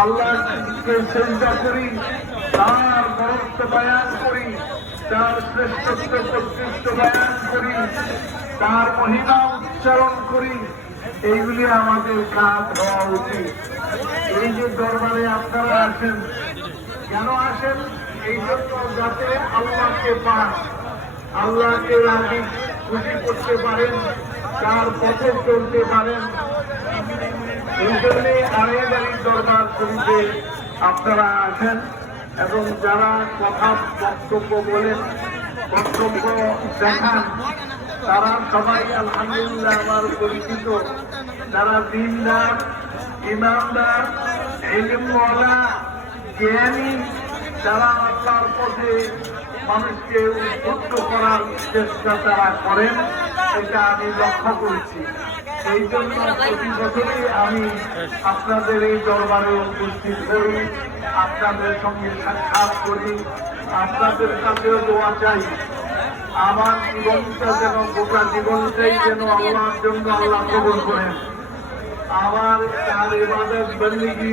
আল্লাহকে চিন্তা করি, তার মহত্ব বয়ান করি, তার শ্রেষ্ঠত্ব কর্তৃত্ব বয়ান করি, তার মহিমা উচ্চারণ করি। এইগুলি আমাদের কাজ হওয়া উচিত। এই যে দরবারে আপনারা আসেন, কেন আসেন? এই জন্য যাতে আল্লাহকে পান, আল্লাহকে রাজি খুশি করতে পারেন, তার পথে চলতে পারেন। এই জন্যে আড়াইবাড়ির দরবার শরীফে আপনারা আসেন এবং যারা কথা বক্তব্য বলেন, বক্তব্য দেখান, তারা সবাই আলহামদুলিল্লাহ আমার পরিচিত। তারা দিনদার, ইমানদার, ইলমওয়ালা, জ্ঞানী, যারা আল্লাহর পথে মানুষকে উদ্বুদ্ধ করার চেষ্টা তারা করেন, এটা আমি লক্ষ্য করেছি। এই জন্য প্রতি বছরই আমি আপনাদের এই দরবারে উপস্থিত করি, আপনাদের সঙ্গে সাক্ষাৎ করি, আপনাদের কাছেও দোয়া চাই। আমার জীবনটা যেন, গোটা জীবনটাই যেন আল্লাহর জন্য আল্লাহ কবুল করেন। আমার তার ইবাদত বন্দেগী